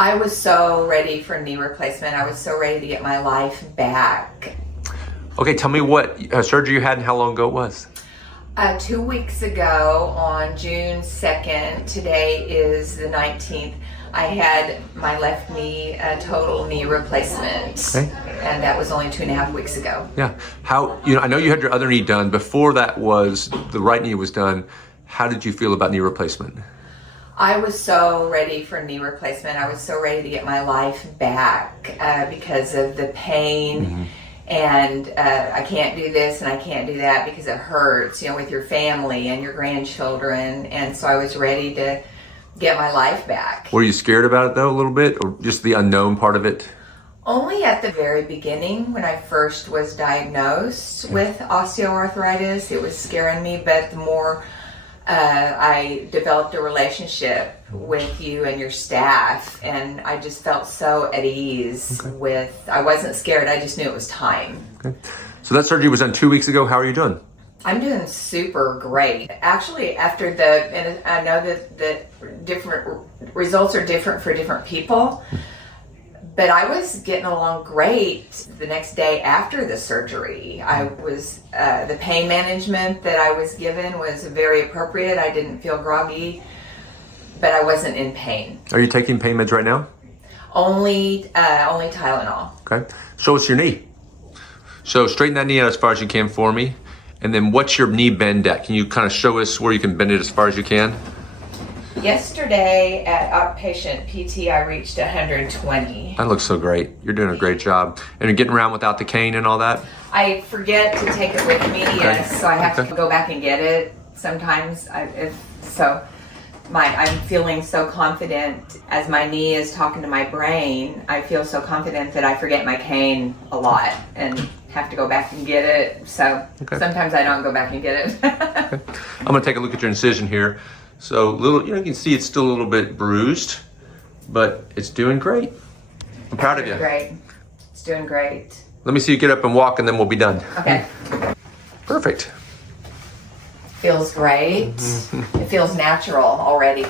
I was so ready for knee replacement. I was so ready to get my life back. Okay, tell me what surgery you had and how long ago it was. 2 weeks ago on June 2nd, today is the 19th, I had my left knee, total knee replacement. Okay. And that was only 2.5 weeks ago. Yeah. I know you had your other knee done. Before that was, the right knee was done. How did you feel about knee replacement? I was so ready for knee replacement. I was so ready to get my life back because of the pain. Mm-hmm. And I can't do this and I can't do that because it hurts, with your family and your grandchildren. And so I was ready to get my life back. Were you scared about it though, a little bit, or just the unknown part of it? Only at the very beginning, when I first was diagnosed with osteoarthritis, it was scaring me. But the more I developed a relationship with you and your staff, and I just felt so at ease I wasn't scared, I just knew it was time. Okay. So that surgery was done 2 weeks ago. How are you doing? I'm doing super great. Actually, and I know that different results are different for different people, but I was getting along great the next day after the surgery. I was, the pain management that I was given was very appropriate. I didn't feel groggy, but I wasn't in pain. Are you taking pain meds right now? Only Tylenol. Okay. Show us your knee. So straighten that knee out as far as you can for me. And then what's your knee bend at? Can you kind of show us where you can bend it as far as you can? Yesterday at outpatient PT, I reached 120. That looks so great. You're doing a great job. And you're getting around without the cane and all that? I forget to take it with me, yes, so I have to go back and get it sometimes. I'm feeling so confident as my knee is talking to my brain. I feel so confident that I forget my cane a lot and have to go back and get it. So sometimes I don't go back and get it. Okay. I'm going to take a look at your incision here. So you can see it's still a little bit bruised, but it's doing great. I'm proud of you. Great. It's doing great. Let me see you get up and walk, and then we'll be done. Okay. Perfect. Feels great. It feels natural already.